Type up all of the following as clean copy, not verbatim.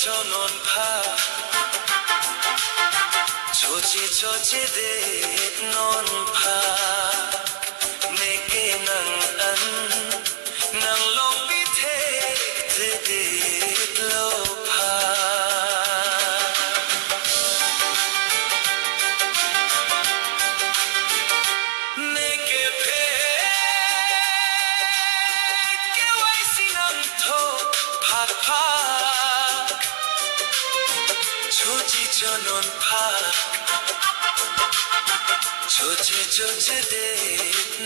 전원파 조지조지대 논파 내게 난 롱빛에 드디로파 내게 배 파파 조지전원파 조지조지대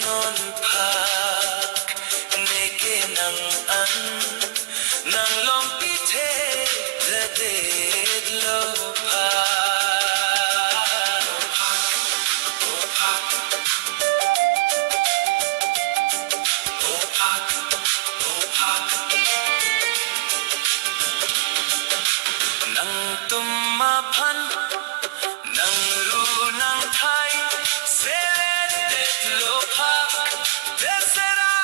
논파 내게 난 롱빛에 드디로파 tummapan nang runang thai selet lo pak de sera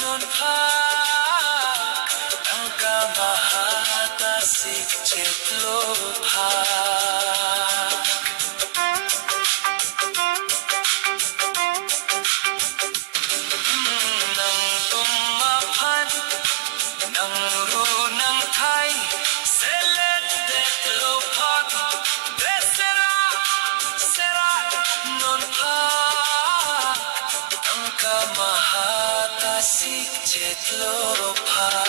non pak ang kamahata sikchet lo pak nang tummapan nang runang thai selet lo pak de sera non pak ang kamahata sikchet lo pak